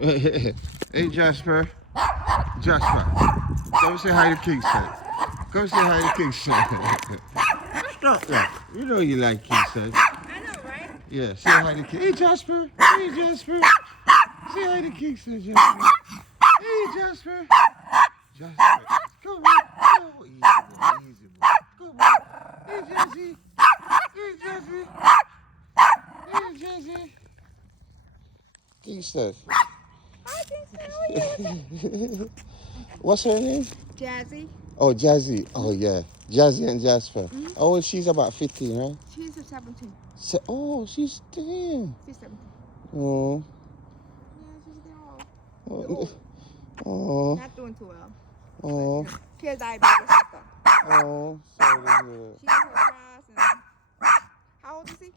Hey, Jasper. Jasper. Come say hi to Kingston. Come say hi to Kingston. Stop that. You know you like Kingston. I know, right? Yeah, say hi to Kingston. Hey, Jasper. Hey, Jasper. Say hi to Kingston, Jasper. Hey, Jasper. Jasper. Come on. Oh, easy boy. Easy boy. Come on. Hey, Jesse. Hey, Jesse. Hey, Jesse. Kingston. Hi, Kingston. How are you? What's her name? Jazzy. Oh, Jazzy. Oh, yeah. Jazzy and Jasper. Oh, well, she's about 15, right? She's a 17. Oh, she's 10. She's 17. Oh. Yeah, she's getting old. Oh. Oh. Not doing too well. Oh. But, she has diabetes and stuff. Oh. Sorry to hear She has her cross and... How old is he?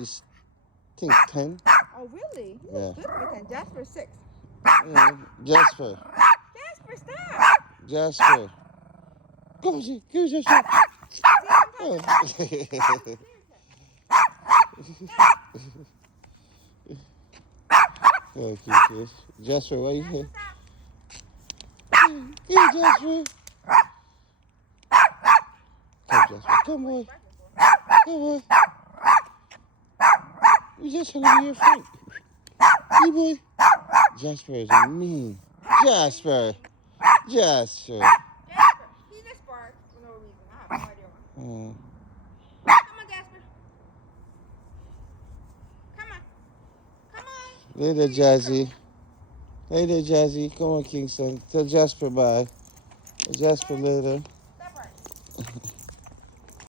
It's, I think 10. Oh, really? He Yeah. looks good for 10. Jasper's 6. Jasper. Jasper, stop! Jasper. Go, Jasper. Oh. Oh, Jesus. Jasper, why you here? Hey, Jasper. Come, Jasper. Come on. Come on. We just trying to be your friend. Hey, boy. Jasper is mean. Jasper. Jasper. Jasper, he just barks for no reason. I have no idea why. Come on, Jasper. Come on. Come on. Later, Jazzy. Later, Jazzy. Come on, Kingston. Tell Jasper bye. Tell Jasper later.